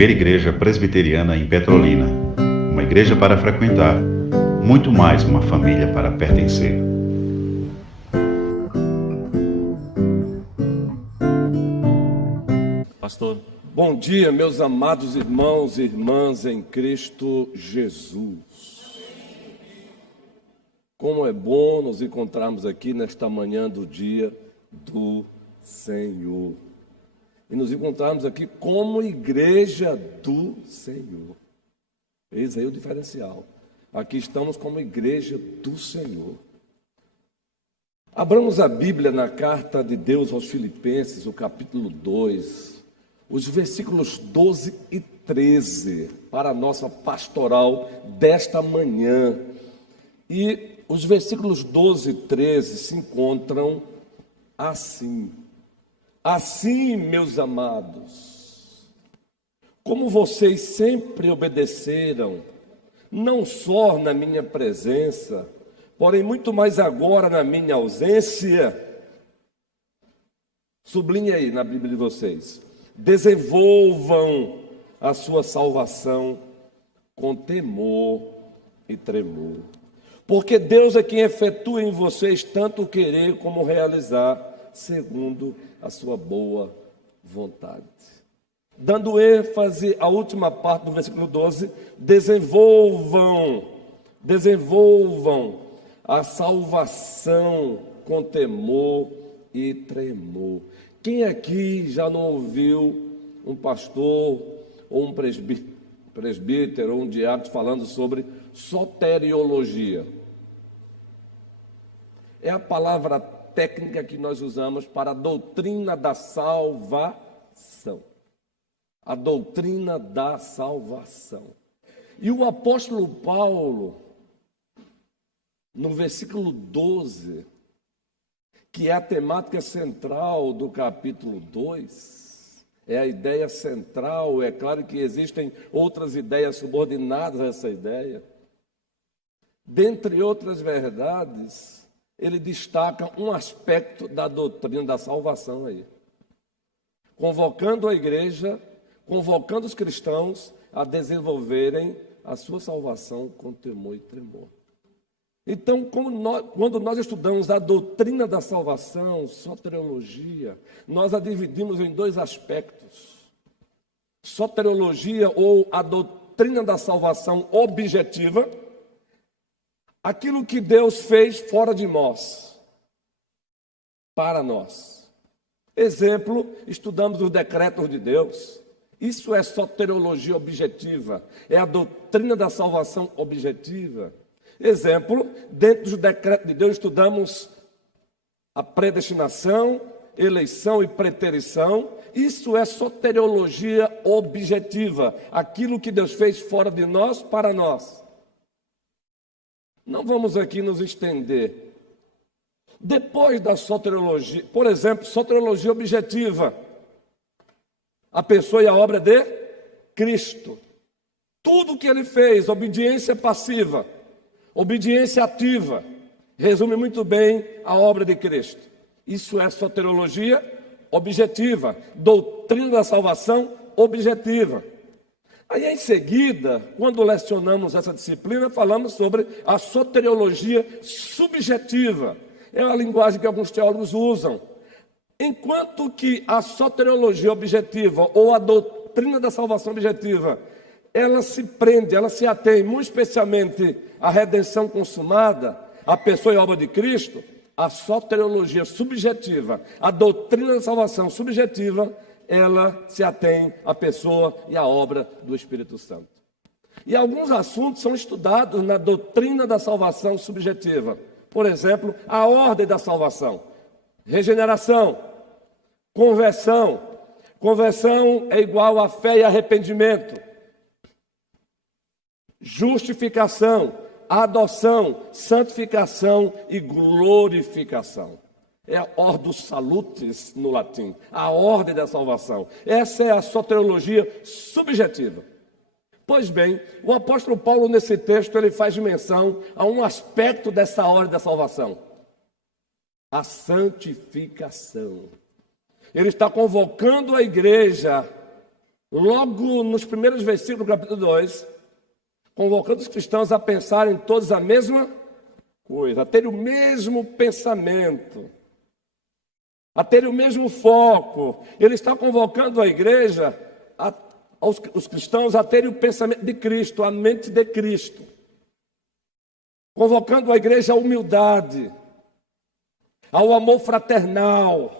primeira igreja presbiteriana em Petrolina. Uma igreja para frequentar, muito mais uma família para pertencer. Pastor, bom dia, meus amados irmãos e irmãs em Cristo Jesus. Como é bom nos encontrarmos aqui nesta manhã do dia do Senhor. E nos encontrarmos aqui como igreja do Senhor. Eis aí o diferencial. Aqui estamos como igreja do Senhor. Abramos a Bíblia na carta de Deus aos Filipenses, o capítulo 2, os versículos 12 e 13, para a nossa pastoral desta manhã. E os versículos 12 e 13 se encontram assim. Assim, meus amados, como vocês sempre obedeceram, não só na minha presença, porém muito mais agora na minha ausência, sublinhe aí na Bíblia de vocês, desenvolvam a sua salvação com temor e tremor. Porque Deus é quem efetua em vocês tanto o querer como o realizar, segundo a sua boa vontade. Dando ênfase à última parte do versículo 12, desenvolvam a salvação com temor e tremor. Quem aqui já não ouviu um pastor ou um presbítero ou um diácono falando sobre soteriologia? É a palavra técnica que nós usamos para a doutrina da salvação. A doutrina da salvação. E o apóstolo Paulo, no versículo 12, que é a temática central do capítulo 2, é a ideia central, é claro que existem outras ideias subordinadas a essa ideia. Dentre outras verdades, ele destaca um aspecto da doutrina da salvação aí. Convocando a igreja, convocando os cristãos a desenvolverem a sua salvação com temor e tremor. Então, quando nós estudamos a doutrina da salvação, soteriologia, nós a dividimos em dois aspectos. Soteriologia, ou a doutrina da salvação objetiva, aquilo que Deus fez fora de nós, para nós. Exemplo, estudamos os decretos de Deus. Isso é soteriologia objetiva, é a doutrina da salvação objetiva. Exemplo, dentro dos decretos de Deus estudamos a predestinação, eleição e preterição. Isso é soteriologia objetiva, aquilo que Deus fez fora de nós, para nós. Não vamos aqui nos estender. Depois da soteriologia, por exemplo, soteriologia objetiva, a pessoa e a obra de Cristo. Tudo que ele fez, obediência passiva, obediência ativa, resume muito bem a obra de Cristo. Isso é soteriologia objetiva, doutrina da salvação objetiva. Aí, em seguida, quando lecionamos essa disciplina, falamos sobre a soteriologia subjetiva. É uma linguagem que alguns teólogos usam. Enquanto que a soteriologia objetiva, ou a doutrina da salvação objetiva, ela se prende, ela se atém muito especialmente à redenção consumada, à pessoa e obra de Cristo, a soteriologia subjetiva, a doutrina da salvação subjetiva, ela se atém à pessoa e à obra do Espírito Santo. E alguns assuntos são estudados na doutrina da salvação subjetiva. Por exemplo, a ordem da salvação, regeneração, conversão. Conversão é igual a fé e arrependimento. Justificação, adoção, santificação e glorificação. É a ordo salutis no latim, a ordem da salvação. Essa é a soteriologia subjetiva. Pois bem, o apóstolo Paulo nesse texto ele faz menção a um aspecto dessa ordem da salvação: a santificação. Ele está convocando a igreja logo nos primeiros versículos do capítulo 2, convocando os cristãos a pensarem todos a mesma coisa, a ter o mesmo pensamento, a ter o mesmo foco. Ele está convocando a igreja, os cristãos, a terem o pensamento de Cristo, a mente de Cristo. Convocando a igreja à humildade, ao amor fraternal.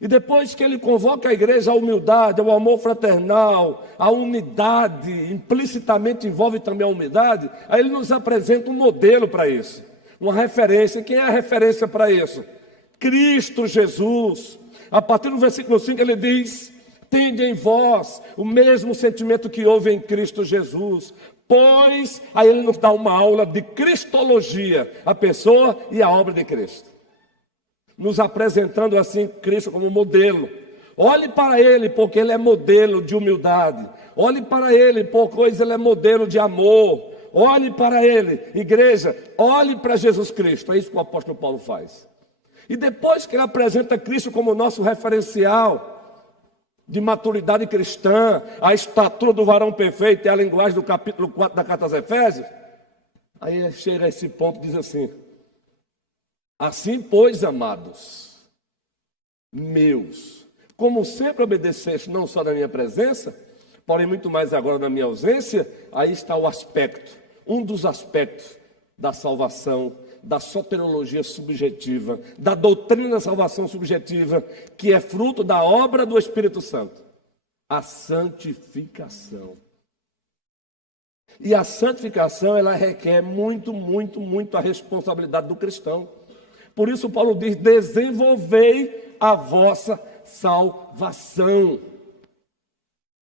E depois que ele convoca a igreja à humildade, ao amor fraternal, à unidade, implicitamente envolve também a humildade, aí ele nos apresenta um modelo para isso, uma referência. Quem é a referência para isso? Cristo Jesus. A partir do versículo 5 ele diz: tende em vós o mesmo sentimento que houve em Cristo Jesus. Pois, aí ele nos dá uma aula de cristologia, a pessoa e a obra de Cristo, nos apresentando assim Cristo como modelo. Olhe para ele, porque ele é modelo de humildade. Olhe para ele, pois ele é modelo de amor. Olhe para ele, igreja, olhe para Jesus Cristo. É isso que o apóstolo Paulo faz. E depois que ele apresenta Cristo como nosso referencial de maturidade cristã, a estatura do varão perfeito, é a linguagem do capítulo 4 da carta aos Efésios, aí chega a esse ponto e diz assim: assim, pois, amados meus, como sempre obedeceste, não só na minha presença, porém muito mais agora na minha ausência, aí está o aspecto, um dos aspectos da salvação, da soteriologia subjetiva, da doutrina da salvação subjetiva, que é fruto da obra do Espírito Santo, a santificação. E a santificação, ela requer muito a responsabilidade do cristão. Por isso Paulo diz: desenvolvei a vossa salvação.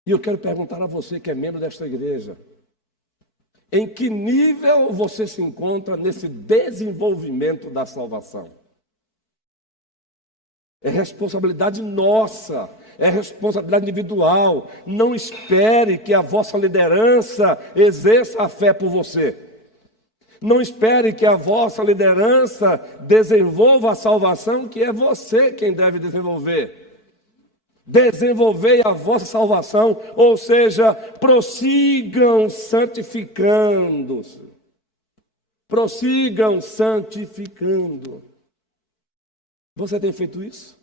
E eu quero perguntar a você que é membro desta igreja: em que nível você se encontra nesse desenvolvimento da salvação? É responsabilidade nossa, é responsabilidade individual. Não espere que a vossa liderança exerça a fé por você. Não espere que a vossa liderança desenvolva a salvação, que é você quem deve desenvolver. Desenvolvei a vossa salvação, ou seja, prossigam santificando-se. Prossigam santificando. Você tem feito isso?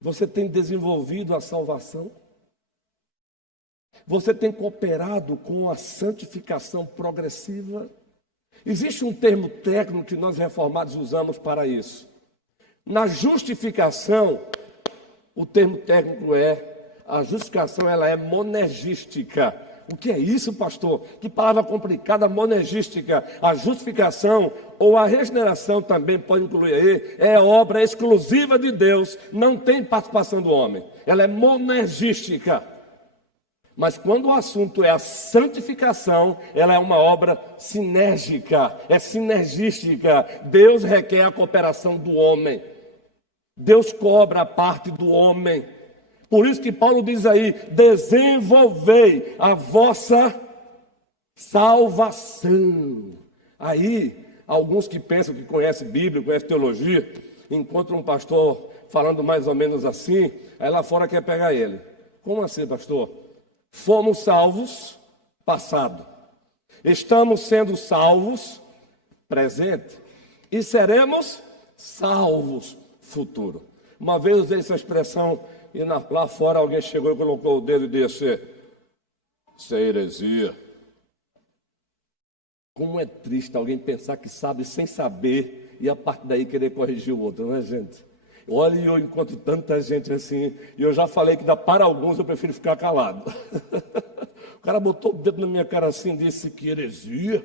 Você tem desenvolvido a salvação? Você tem cooperado com a santificação progressiva? Existe um termo técnico que nós reformados usamos para isso. Na justificação, o termo técnico a justificação, ela é monergística. O que é isso, pastor? Que palavra complicada, monergística. A justificação ou a regeneração também pode incluir aí, é obra exclusiva de Deus, não tem participação do homem. Ela é monergística. Mas quando o assunto é a santificação, ela é uma obra sinérgica, é sinergística. Deus requer a cooperação do homem. Deus cobra a parte do homem. Por isso que Paulo diz aí: desenvolvei a vossa salvação. Aí, alguns que pensam que conhecem Bíblia, conhecem teologia, encontram um pastor falando mais ou menos assim, aí lá fora quer pegar ele. Como assim, pastor? Fomos salvos, passado. Estamos sendo salvos, presente. E seremos salvos, futuro. Uma vez usei essa expressão e lá fora alguém chegou e colocou o dedo e disse: isso é heresia. Como é triste alguém pensar que sabe sem saber e a partir daí querer corrigir o outro, não é, gente? Olha, eu encontro tanta gente assim, e eu já falei que para alguns eu prefiro ficar calado. O cara botou o dedo na minha cara assim e disse: que heresia.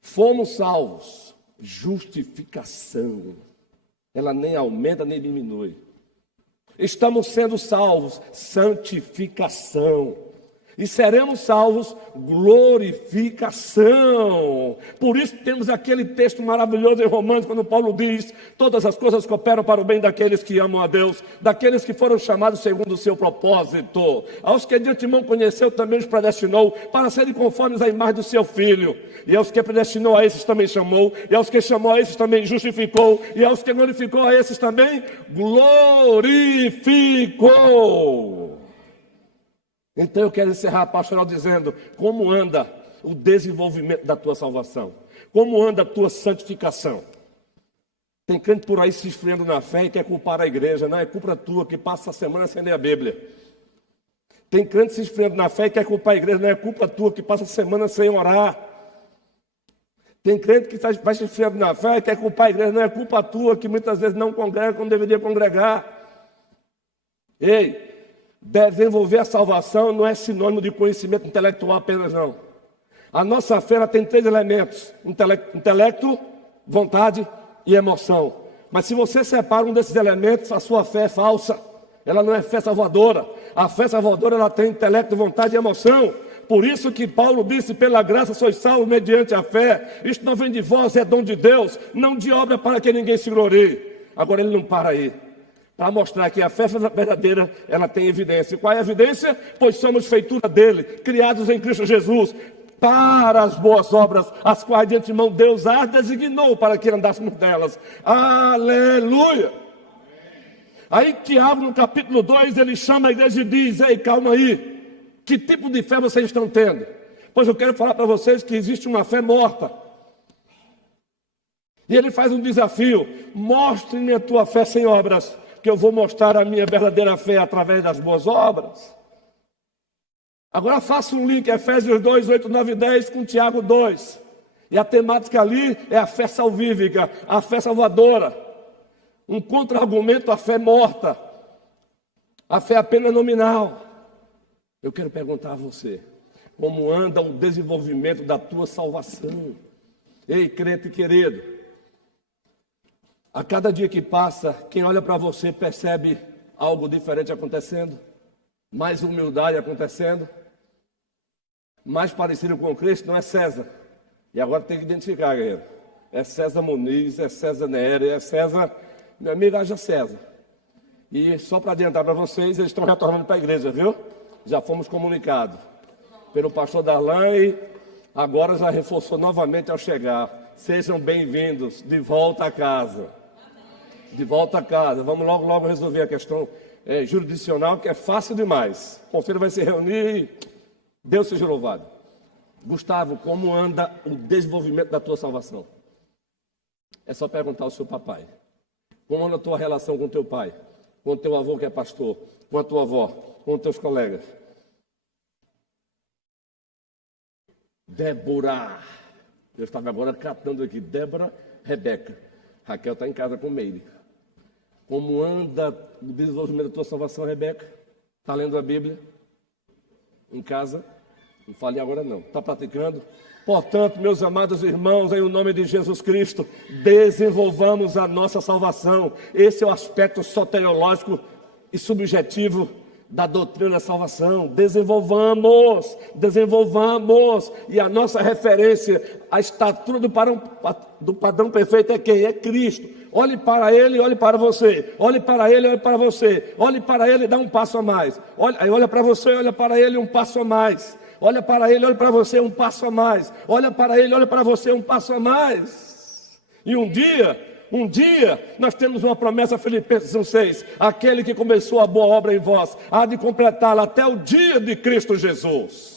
Fomos salvos, justificação. Ela nem aumenta nem diminui. Estamos sendo salvos, santificação. E seremos salvos, glorificação. Por isso temos aquele texto maravilhoso em Romanos, quando Paulo diz: todas as coisas cooperam para o bem daqueles que amam a Deus, daqueles que foram chamados segundo o seu propósito. Aos que de antemão conheceu, também os predestinou para serem conformes à imagem do seu Filho. E aos que predestinou, a esses também chamou. E aos que chamou, a esses também justificou. E aos que glorificou, a esses também glorificou. Então eu quero encerrar a pastoral dizendo: como anda o desenvolvimento da tua salvação? Como anda a tua santificação? Tem crente por aí se esfriando na fé e quer culpar a igreja. Não é culpa tua que passa a semana sem ler a Bíblia. Tem crente se esfriando na fé e quer culpar a igreja. Não é culpa tua que passa a semana sem orar. Tem crente que vai se esfriando na fé e quer culpar a igreja. Não é culpa tua que muitas vezes não congrega como deveria congregar. Ei! Desenvolver a salvação não é sinônimo de conhecimento intelectual apenas, não. A nossa fé ela tem 3 elementos: intelecto, vontade e emoção. Mas se você separa um desses elementos, a sua fé é falsa. Ela não é fé salvadora. A fé salvadora ela tem intelecto, vontade e emoção. Por isso que Paulo disse: pela graça sois salvos mediante a fé. Isto não vem de vós, é dom de Deus, não de obra para que ninguém se glorie. Agora ele não para aí. Para mostrar que a fé verdadeira, ela tem evidência. Qual é a evidência? Pois somos feitura dele, criados em Cristo Jesus, para as boas obras, as quais de antemão Deus as designou para que andássemos delas. Aleluia! Aí Tiago, no capítulo 2, ele chama a igreja e diz: ei, calma aí, que tipo de fé vocês estão tendo? Pois eu quero falar para vocês que existe uma fé morta. E ele faz um desafio: mostre-me a tua fé sem obras, que eu vou mostrar a minha verdadeira fé através das boas obras. Agora faça um link, Efésios 2, 8, 9 e 10 com Tiago 2. E a temática ali é a fé salvífica, a fé salvadora. Um contra-argumento à fé morta, a fé apenas nominal. Eu quero perguntar a você: como anda o desenvolvimento da tua salvação? Ei, crente querido, a cada dia que passa, quem olha para você percebe algo diferente acontecendo, mais humildade acontecendo, mais parecido com Cristo. Não é César. E agora tem que identificar, galera. É César Muniz, é César Nery, é César, meu amigo, haja César. E só para adiantar para vocês, eles estão retornando para a igreja, viu? Já fomos comunicados pelo pastor Darlan e agora já reforçou novamente ao chegar. Sejam bem-vindos de volta a casa. De volta a casa. Vamos logo resolver a questão jurisdicional, que é fácil demais. O conselho vai se reunir. Deus seja louvado. Gustavo, como anda o desenvolvimento da tua salvação? É só perguntar ao seu papai. Como anda a tua relação com o teu pai? Com o teu avô que é pastor? Com a tua avó? Com os teus colegas? Débora. Eu estava agora catando aqui. Débora, Rebeca. Raquel está em casa com Meire. Como anda o desenvolvimento da tua salvação, Rebeca? Está lendo a Bíblia? Em casa? Não fale agora não. Está praticando? Portanto, meus amados irmãos, em nome de Jesus Cristo, desenvolvamos a nossa salvação. Esse é o aspecto soteriológico e subjetivo da doutrina da salvação. Desenvolvamos. E a nossa referência, a estatura do padrão perfeito é quem? É Cristo. Olhe para ele, olhe para você. Olhe para ele, olhe para você. Olhe para ele e dá um passo a mais. Olha para você, olha para ele, um passo a mais. Olha para ele, olha para você, um passo a mais. Olha para ele, olha para você, um passo a mais. E um dia, nós temos uma promessa, Filipenses 1,6. Aquele que começou a boa obra em vós, há de completá-la até o dia de Cristo Jesus.